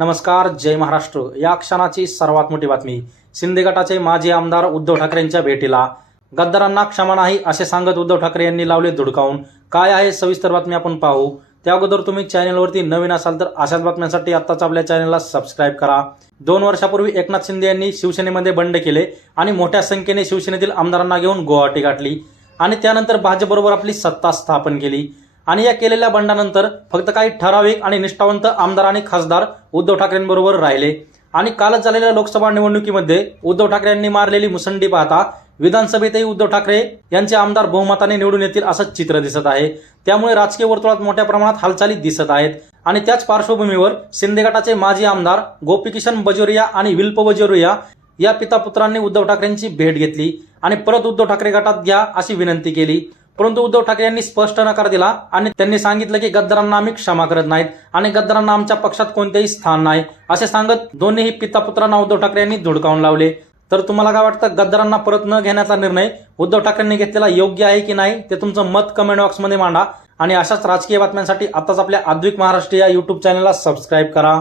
नमस्कार जय महाराष्ट्र. या क्षणाची सर्वात मोठी बातमी. शिंदे गटाचे माजी आमदार उद्धव ठाकरेंच्या भेटीला. गद्दारांना क्षमा नाही असे सांगत उद्धव ठाकरे यांनी लावले धुडकावून. काय आहे सविस्तर बातमी आपण पाहू. त्या अगोदर तुम्ही चॅनलवरती नवीन असाल तर अशाच बातम्यांसाठी आत्ताच आपल्या चॅनलला सबस्क्राईब करा. दोन वर्षापूर्वी एकनाथ शिंदे यांनी शिवसेनेमध्ये बंड केले आणि मोठ्या संख्येने शिवसेनेतील आमदारांना घेऊन गुवाहाटी गाठली. आणि त्यानंतर भाजपबरोबर आपली सत्ता स्थापन केली. आणि या केलेल्या बंडानंतर फक्त काही ठराविक आणि निष्ठावंत आमदार आणि खासदार उद्धव ठाकरेंबरोबर राहिले. आणि कालच झालेल्या लोकसभा निवडणुकीमध्ये उद्धव ठाकरे यांनी मारलेली मुसंडी पाहता विधानसभेतही उद्धव ठाकरे यांचे आमदार बहुमताने निवडून येतील असं चित्र दिसत आहे. त्यामुळे राजकीय वर्तुळात मोठ्या प्रमाणात हालचाली दिसत आहेत. आणि त्याच पार्श्वभूमीवर शिंदे गटाचे माजी आमदार गोपीकिशन बजोरिया आणि विल्प बजोरिया या पिता पुत्रांनी उद्धव ठाकरेंची भेट घेतली. आणि परत उद्धव ठाकरे गटात घ्या अशी विनंती केली. परंतु उद्धव ठाकरे यांनी स्पष्ट नकार दिला आणि त्यांनी सांगितलं की गद्दारांना आम्ही क्षमा करत नाहीत आणि गद्दारांना आमच्या पक्षात कोणतेही स्थान नाही. असे सांगत दोन्हीही पिता पुत्रांना उद्धव ठाकरे यांनी धुडकावून लावले. तर तुम्हाला काय वाटतं गद्दारांना परत न घेण्याचा निर्णय उद्धव ठाकरेंनी घेतलेला योग्य आहे की नाही ते तुमचं मत कमेंट बॉक्समध्ये मांडा आणि अशाच राजकीय बातम्यांसाठी आताच आपल्या आद्विक महाराष्ट्र या युट्यूब चॅनलला सबस्क्राईब करा.